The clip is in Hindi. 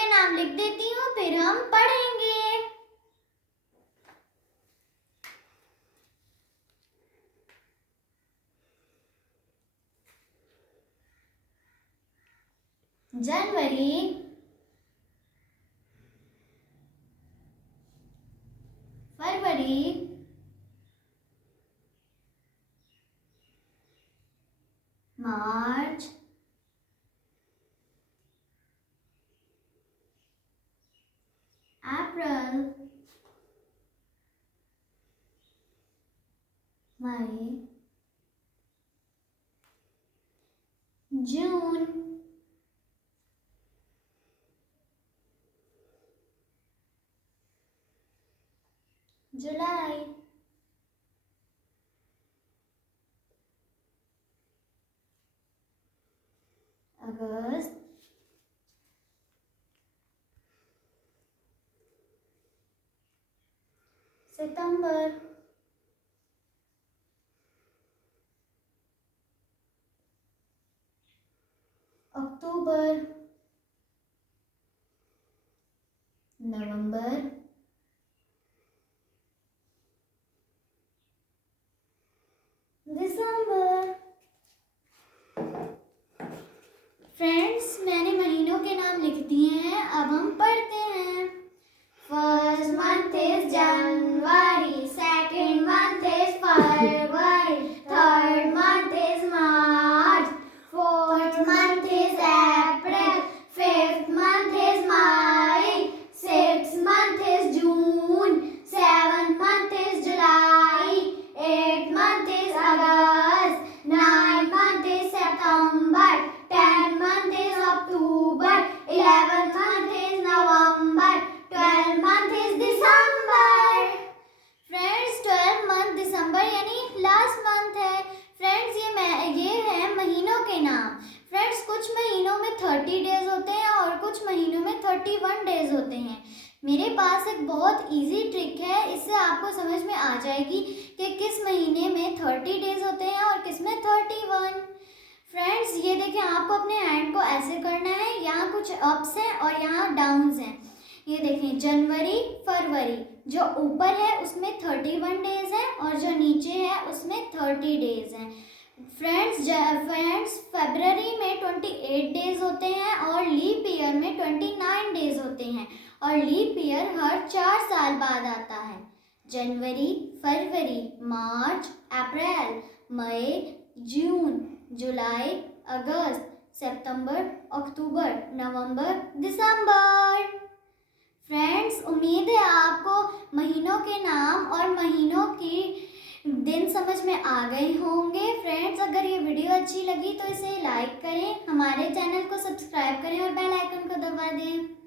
के नाम लिख देती हूँ, फिर हम पढ़ेंगे। जनवरी, फरवरी, मार्च, अप्रैल, मई, जून, जुलाई, अगस्त, सितंबर, अक्टूबर, नवंबर, दिसंबर। फ्रेंड्स, मैंने महीनों के नाम लिख दिए हैं, अब हम पढ़ते हैं। First month is January, second month is February, third month is March, fourth month is April, fifth month is May, sixth month is June, seventh month is July, eighth month is August, ninth month is September, 10th month is October, 11th month is November, 12th month is December. Friends, 12th month दिसंबर यानी लास्ट मंथ है। फ्रेंड्स, ये है महीनों के नाम। फ्रेंड्स, कुछ महीनों में 30 डेज होते हैं और कुछ महीनों में 31 डेज होते हैं। मेरे पास एक बहुत इजी ट्रिक है, इससे आपको समझ में आ जाएगी कि किस महीने में 30 डेज होते हैं और किस में 31। फ्रेंड्स, ये देखिए, आपको अपने हैंड को ऐसे करना है, यहाँ कुछ अप्स हैं और यहाँ डाउन्स हैं। ये देखिए, जनवरी, फरवरी, जो ऊपर है उसमें 31 डेज हैं और जो नीचे है उसमें 30 डेज हैं। फ्रेंड्स, फरवरी में 28 डेज होते हैं और लीप ईयर में 29 डेज होते हैं और लीप ईयर हर 4 साल बाद आता है। जनवरी, फरवरी, मार्च, अप्रैल, मई, जून, जुलाई, अगस्त, सितंबर, अक्टूबर, नवंबर, दिसंबर। फ्रेंड्स, उम्मीद है आपको महीनों के नाम और महीनों की दिन समझ में आ गए होंगे। फ्रेंड्स, अगर ये वीडियो अच्छी लगी तो इसे लाइक करें, हमारे चैनल को सब्सक्राइब करें और बेल आइकन को दबा दें।